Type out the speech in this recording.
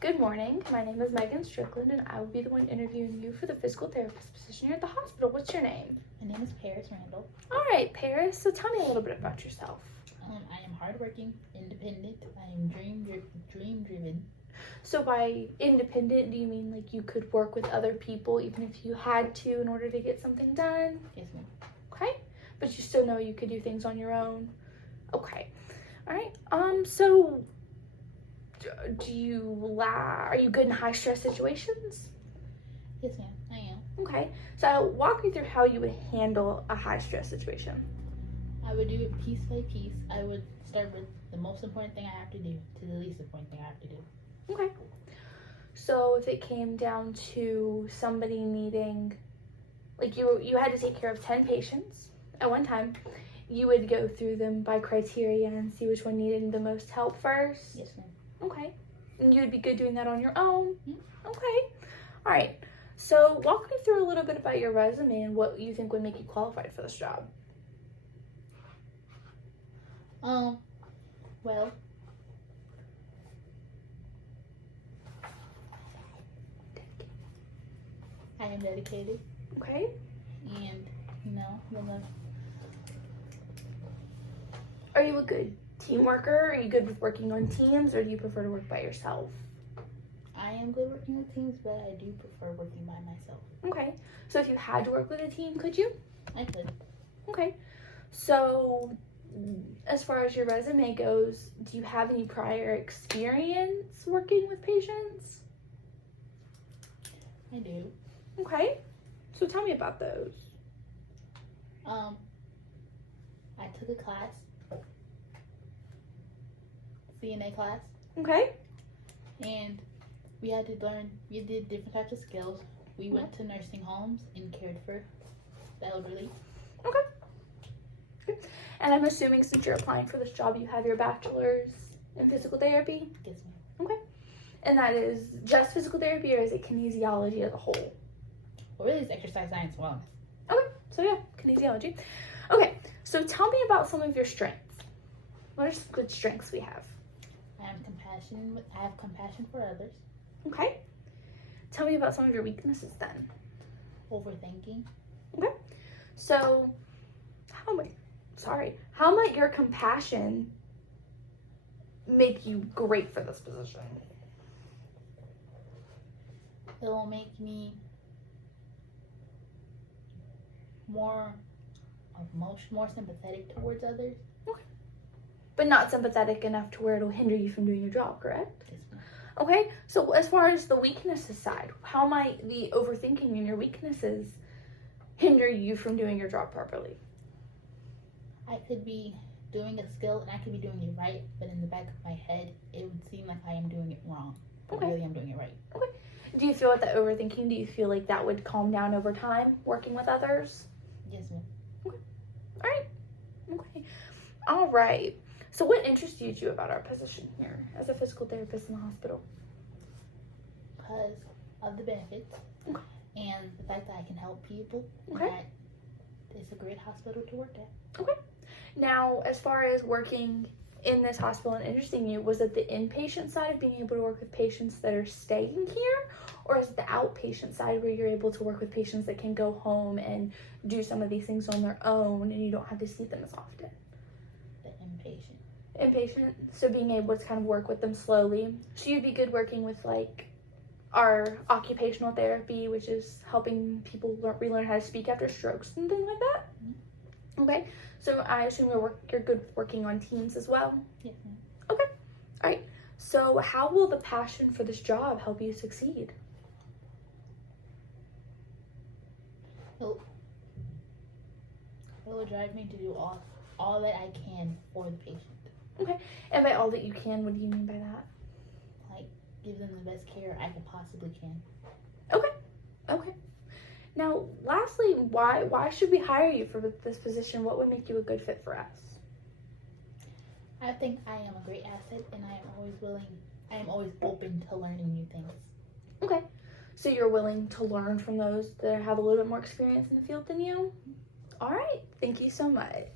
Good morning. My name is Megan Strickland, and I will be the one interviewing you for the physical therapist position here at the hospital. What's your name? My name is Paris Randall. All right, Paris. So tell me a little bit about yourself. I am hardworking, independent. I am dream driven. So by independent, do you mean like you could work with other people even if you had to in order to get something done? Yes, ma'am. Okay. But you still know you could do things on your own? Okay. All right. So are you good in high stress situations? Yes, ma'am. I am. Okay. So walk me through how you would handle a high stress situation. I would do it piece by piece. I would start with the most important thing I have to do to the least important thing I have to do. Okay. So if it came down to somebody needing, like you had to take care of 10 patients at one time, you would go through them by criteria and see which one needed the most help first? Yes, ma'am. Okay. And you would be good doing that on your own? Mm-hmm. Okay. All right. So walk me through a little bit about your resume and what you think would make you qualified for this job. Well, I am dedicated, Okay. and Are you a good team worker? Are you good with working on teams, or do you prefer to work by yourself? I am good working with teams, but I do prefer working by myself. Okay. So if you had to work with a team, could you? I could. Okay. So as far as your resume goes, do you have any prior experience working with patients? I do. Okay. So tell me about those. I took a class, CNA class, Okay. and we did different types of skills. We went to nursing homes and cared for the elderly. Okay. Good. And I'm assuming since you're applying for this job, you have your bachelor's in physical therapy? Yes, ma'am. Okay. And that is just physical therapy, or is it kinesiology as a whole? Well, really, it's exercise science and wellness. Okay. So yeah, kinesiology. Okay. So tell me about some of your strengths. What are some good strengths we have? I have compassion for others. Okay. Tell me about some of your weaknesses then. Overthinking. Okay. So how might your compassion make you great for this position? It will make me more sympathetic towards others. Okay. But not sympathetic enough to where it'll hinder you from doing your job, correct? Yes, ma'am. Okay, so as far as the weaknesses side, how might the overthinking and your weaknesses hinder you from doing your job properly? I could be doing a skill and I could be doing it right, but in the back of my head, it would seem like I am doing it wrong. But Okay. really, I'm doing it right. Okay. Do you feel with that overthinking, do you feel like that would calm down over time working with others? Yes, ma'am. All right. Okay. All right. So what interested you about our position here as a physical therapist in the hospital? Because of the benefits Okay. and the fact that I can help people. Okay. And that it's a great hospital to work at. Now, as far as working in this hospital and interesting you, was it the inpatient side of being able to work with patients that are staying here? Or is it the outpatient side where you're able to work with patients that can go home and do some of these things on their own and you don't have to see them as often? The inpatient. Inpatient, so being able to kind of work with them slowly. So you'd be good working with like our occupational therapy, which is helping people relearn how to speak after strokes and things like that. Mm-hmm. Okay, so I assume you're good working on teams as well. Yes, ma'am. Okay, all right. So how will the passion for this job help you succeed? It will drive me to do all that I can for the patient. Okay, and by all that you can, what do you mean by that? Like, give them the best care I can possibly can. Okay. Now, lastly, why should we hire you for this position? What would make you a good fit for us? I think I am a great asset, and I am always open to learning new things. Okay, so you're willing to learn from those that have a little bit more experience in the field than you? All right, thank you so much.